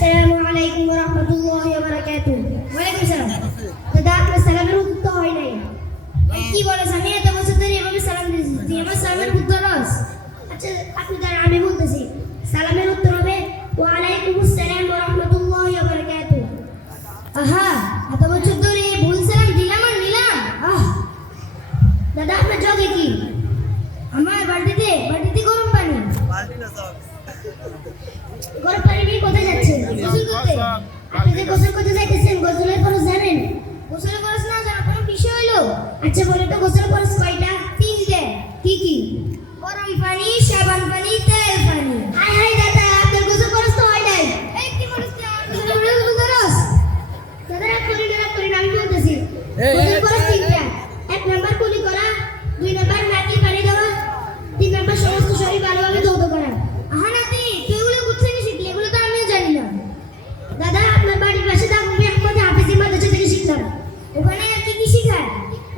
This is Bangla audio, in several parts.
আসসালামু আলাইকুম ওয়া রাহমাতুল্লাহি ওয়া বারাকাতুহু ওয়ালাইকুম সালাম দাদা আপনার সালামের উত্তর হয় নাই কি বলেছ আমি এত বছর ধরে এভাবে সালাম দিয়েছি তুই আমার সালামের উত্তর রস আচ্ছা আপনি দাঁড়ান আমি বলতেছি সালামের উত্তর হবে ওয়া আলাইকুম আসসালাম ওয়া রাহমাতুল্লাহি ওয়া বারাকাতুহু আহা এত বছর ধরে ভুল সালাম দিলাম আর নিলাম আহ দাদা আপনার জগে কি আমার বাড়িতে বাড়িতে গরম পানি গরম কোথায় করতে? যে গোসল করতে যাইতেছেন, গোসলের খরচ জানেন? গোসলের খরচ না জানা কোনো বিষয় হলো আচ্ছা বলে তো গোসলের খরচ কয়টা?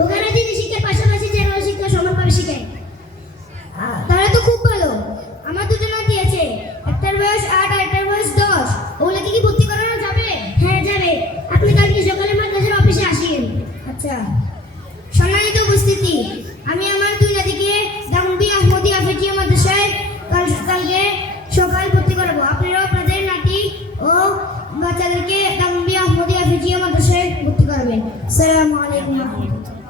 ওখানে যদি শিক্ষার পাশাপাশি জেনারেল শিক্ষা সমানভাবে শিখে তাহলে তো খুব ভালো। আমার দুজন কি আছে। একটার বয়স আট আর একটার বয়স দশ। ওগুলোকে কি ভর্তি করানো যাবে? হ্যাঁ যাবে। আপনি কালকে সকালে মাদ্রাসার অফিসে আসেন। আচ্ছা। সম্মানিত উপস্থিতি, আমি আমার দুই নাতিকে দামবি আহমদি আফেকিয়া মাদ্রাসায় কাল কালকে সকাল ভর্তি করাবো। আপনারাও আপনাদের নাতি ও বাচ্চাদেরকে দামবি আহমদি আফেকিয়া মাদ্রাসায় ভর্তি করাবেন। আসসালামু আলাইকুম।